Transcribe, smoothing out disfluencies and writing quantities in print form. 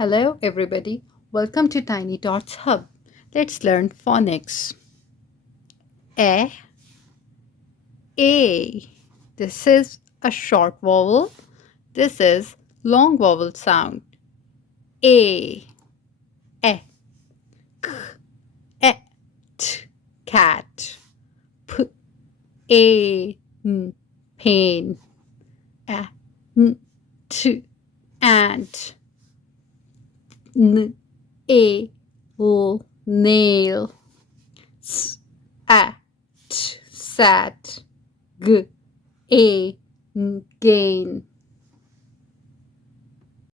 Hello, everybody. Welcome to Tiny Tots Hub. Let's learn phonics. A, A. This is a short vowel. This is long vowel sound. A, E, K, E, T, cat. P, A, N, pain. A, N, T, ant. N, A, L, nail. S, A, T, sat. G, A, gain.